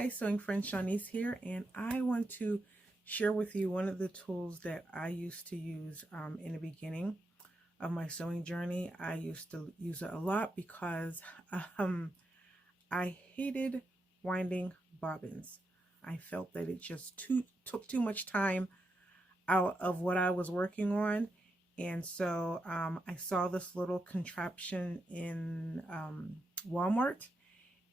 Hi, sewing friend, Shawnice here, and I want to share with you one of the tools that I used to use in the beginning of my sewing journey. I used to use it a lot because I hated winding bobbins. I felt that it just took too much time out of what I was working on. And so I saw this little contraption in Walmart,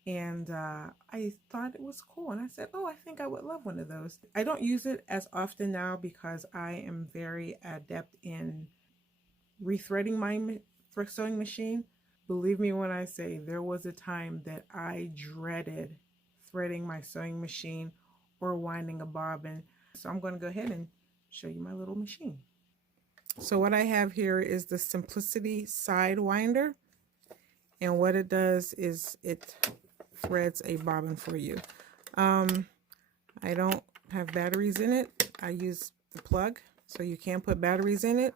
and I thought it was cool, and I said, oh, I think I would love one of those. I don't use it as often now because I am very adept in rethreading my sewing machine. Believe me when I say there was a time that I dreaded threading my sewing machine or winding a bobbin. So I'm going to go ahead and show you my little machine. So what I have here is the Simplicity Sidewinder, and what it does is it threads a bobbin for you. I don't have batteries in it. I use the plug, so you can put batteries in it,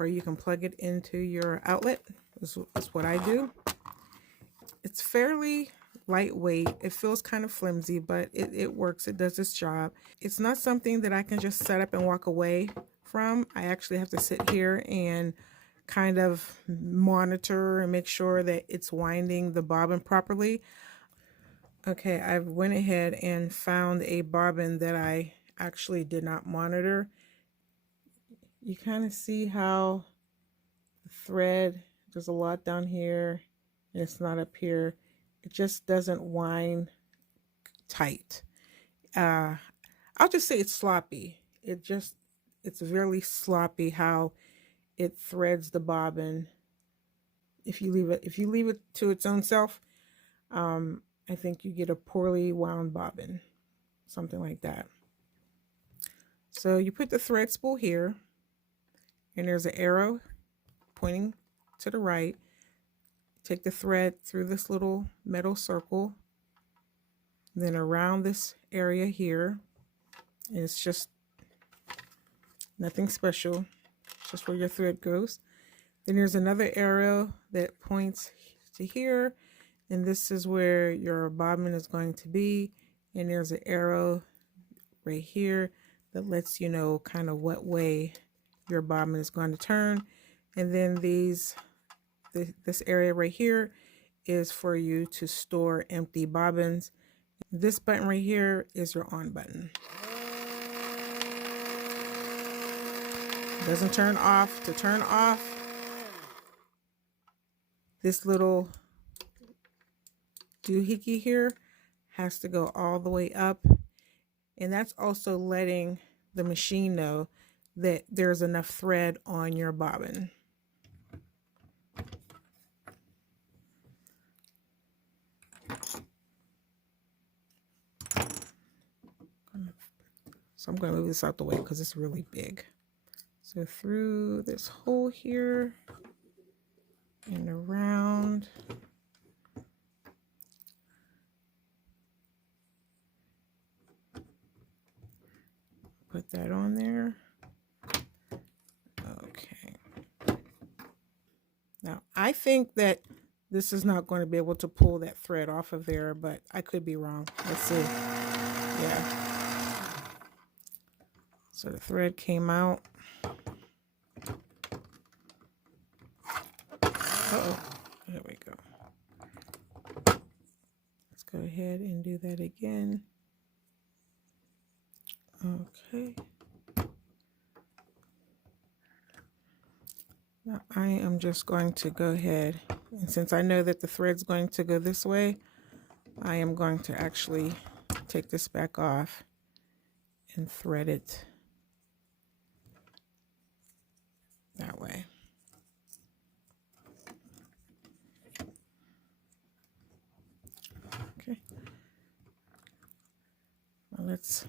or you can plug it into your outlet. That's what I do. It's fairly lightweight. It feels kind of flimsy, but it works. It does its job. It's not something that I can just set up and walk away from. I actually have to sit here and kind of monitor and make sure that it's winding the bobbin properly. Okay, I went ahead and found a bobbin that I actually did not monitor. You kind of see how the thread, there's a lot down here and it's not up here. It just doesn't wind tight. I'll just say it's sloppy. It's really sloppy how it threads the bobbin. If you leave it to its own self, I think you get a poorly wound bobbin, something like that. So you put the thread spool here, and there's an arrow pointing to the right. Take the thread through this little metal circle, then around this area here, and it's just nothing special, just where your thread goes. Then there's another arrow that points to here, and this is where your bobbin is going to be, and there's an arrow right here that lets you know kind of what way your bobbin is going to turn. And then this area right here is for you to store empty bobbins. This button right here is your on button. It doesn't turn off. To turn off, this little doohickey here has to go all the way up, and that's also letting the machine know that there's enough thread on your bobbin. So I'm going to move this out the way because it's really big. So through this hole here and around. Put that on there. Okay. Now, I think that this is not going to be able to pull that thread off of there, but I could be wrong. Let's see. Yeah. So the thread came out. Uh-oh. There we go. Let's go ahead and do that again. Okay. Now I am just going to go ahead, and since I know that the thread's going to go this way, I am going to actually take this back off and thread it that way. Okay. Well, let's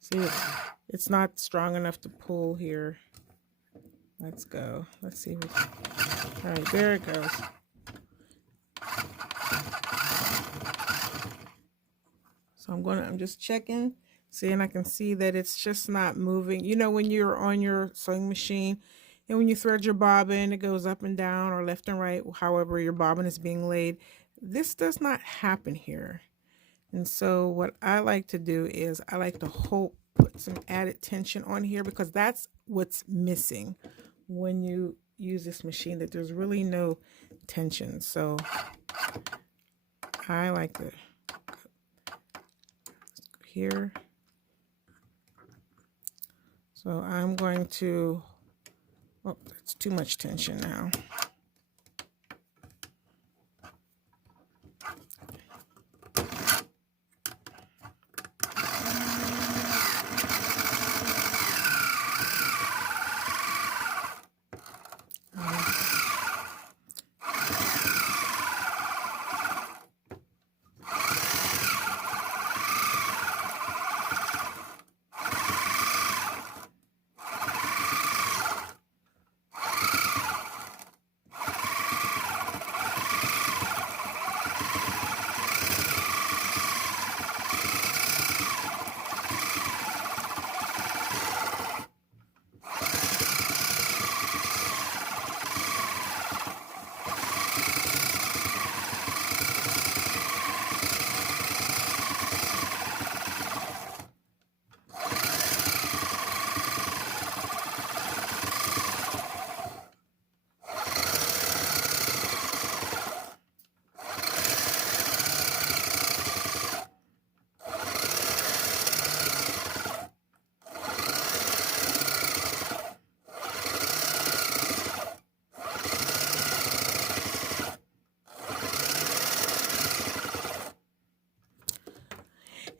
see. It's not strong enough to pull here. Let's go. Let's see. All right, there it goes. So I'm just checking, seeing I can see that it's just not moving. You know, when you're on your sewing machine and when you thread your bobbin, it goes up and down or left and right, however your bobbin is being laid. this does not happen here. And so what I like to do is I like to put some added tension on here, because that's what's missing when you use this machine, that there's really no tension. So I like to here. So I'm going to, oh, that's too much tension now.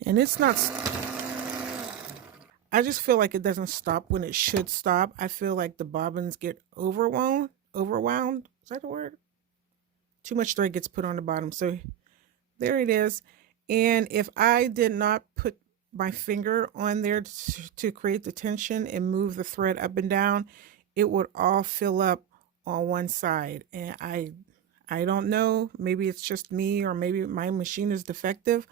And it's not, I just feel like it doesn't stop when it should stop. I feel like the bobbins get overwound. Is that the word? Too much thread gets put on the bottom. So there it is. And if I did not put my finger on there to create the tension and move the thread up and down, it would all fill up on one side. And I don't know, maybe it's just me, or maybe my machine is defective.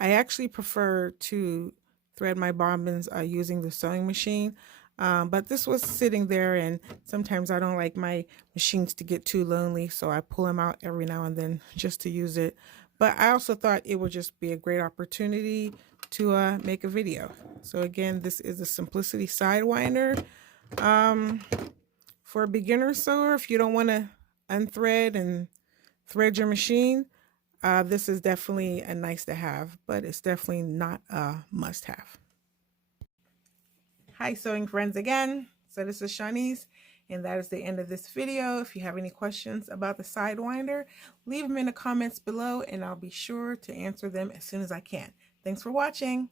I actually prefer to thread my bobbins using the sewing machine. But this was sitting there, and sometimes I don't like my machines to get too lonely, so I pull them out every now and then just to use it. But I also thought it would just be a great opportunity to make a video. So again, this is a Simplicity Sidewinder for a beginner sewer. If you don't want to unthread and thread your machine, this is definitely a nice to have, but it's definitely not a must have. Hi sewing friends again. So this is Shawnee's, and that is the end of this video. If you have any questions about the Sidewinder, leave them in the comments below and I'll be sure to answer them as soon as I can. Thanks for watching.